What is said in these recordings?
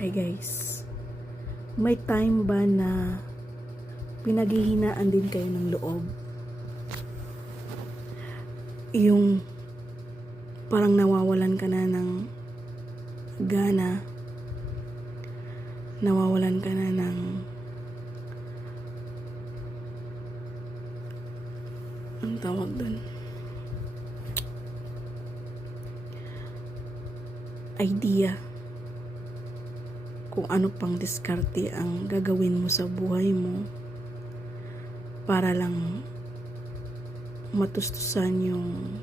Hi guys, may time ba na pinaghihinaan din kayo ng loob? Yung parang nawawalan ka na ng gana, nawawalan ka na ng ang tawag dun, idea kung ano pang diskarte ang gagawin mo sa buhay mo para lang matustusan yung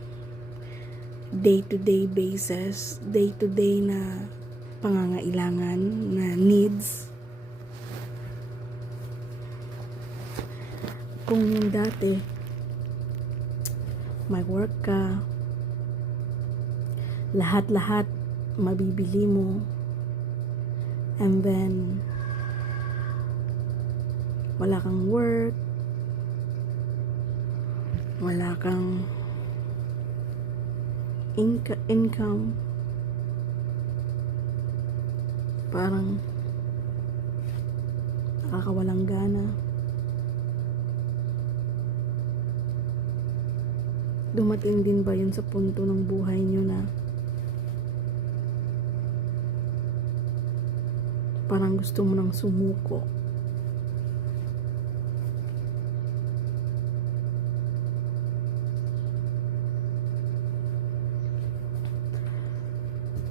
day-to-day basis, day-to-day na pangangailangan, na needs. Kung yung dati may work ka, lahat-lahat mabibili mo, and then wala kang work, wala kang income, parang nakakawalang gana. Dumating din ba yun sa punto ng buhay nyo na parang gusto mo nang sumuko?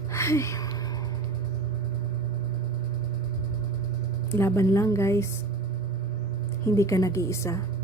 Ay. Laban lang guys, hindi ka nag-iisa.